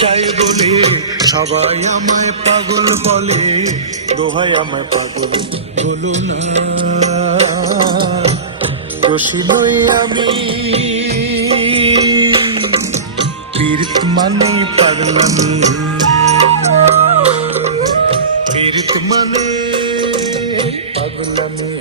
চাই বলে সবাই আমায় পাগল বলে, দোহাই আমায় পাগল বলো না। দোষী নই আমি, পীড়িত মানে পাগলামি, পীড়িত মানে পাগলামি।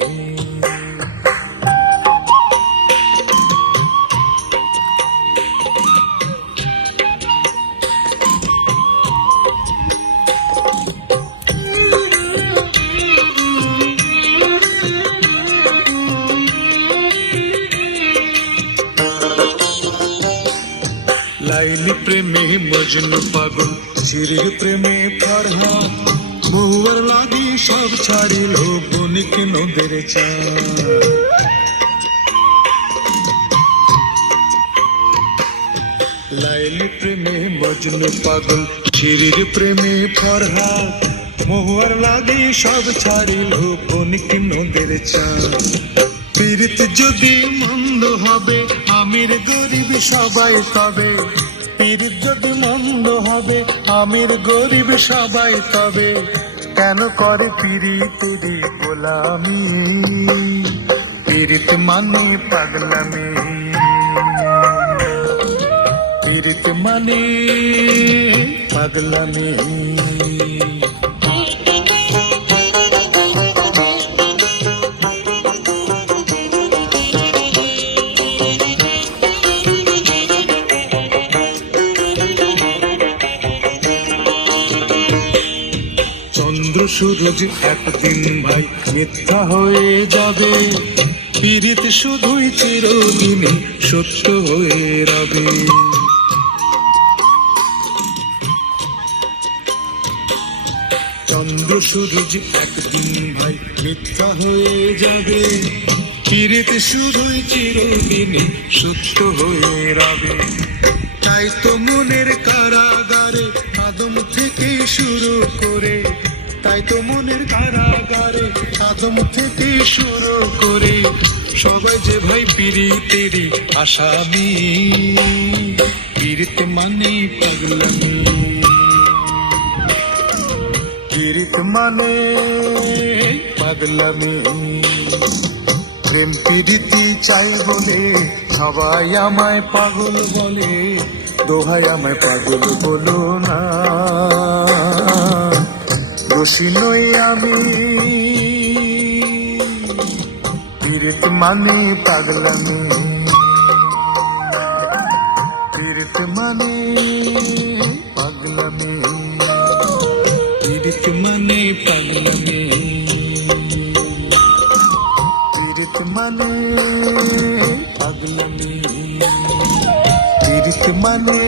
লাইলি প্রেমে মজনু পাগল, চিরির প্রেমে ফরহাদ, মহুয়ার লাগি সব ছাড়িল বনিক নদের চাঁদ। লাইলি প্রেমে মজনু পাগল, চিরির প্রেমে ফরহাদ, মহুয়ার লাগি সব ছাড়িল বনিক নদের চাঁদ। পীড়িত যদি মন্দ হবে আমির গরিব সবাই তবে, পীড়িত যদি মন্দ হবে আমির গরিব সবাই তবে, কেন করে পীড়িতেরই গোলামি, পীড়িত মানে পাগলামি, পীড়িত মানে পাগলামি। চন্দ্র সূরজ একদিন ভাই মিথ্যা হয়ে যাবে, পীড়িত শুধুই চিরদিনে সত্য হয়ে রবে। চন্দ্র সূরজ একদিন ভাই মিথ্যা হয়ে যাবে, পীড়িত শুধুই চিরদিনে সত্য হয়ে রবে। তাই তো মনের কারাগারে আদম থেকে শুরু করে, তাই তো মনের কারাগারে আদম থেকে শুরু করে, সবাই যে ভাই পীড়িতেরই আসামি, পীড়িত মানে পাগলামি, পীড়িত মানে পাগলামি। প্রেম পীড়িতি চাই বলে সবাই আমায় পাগল বলে, দোহাই আমায় পাগল বলো না। দোষী নই আমি, পীড়িত মানে পাগলামি, পীড়িত মানে পাগলামি, পীড়িত মানে পাগলামি, পীড়িত মানে পাগলামি, পীড়িত মানে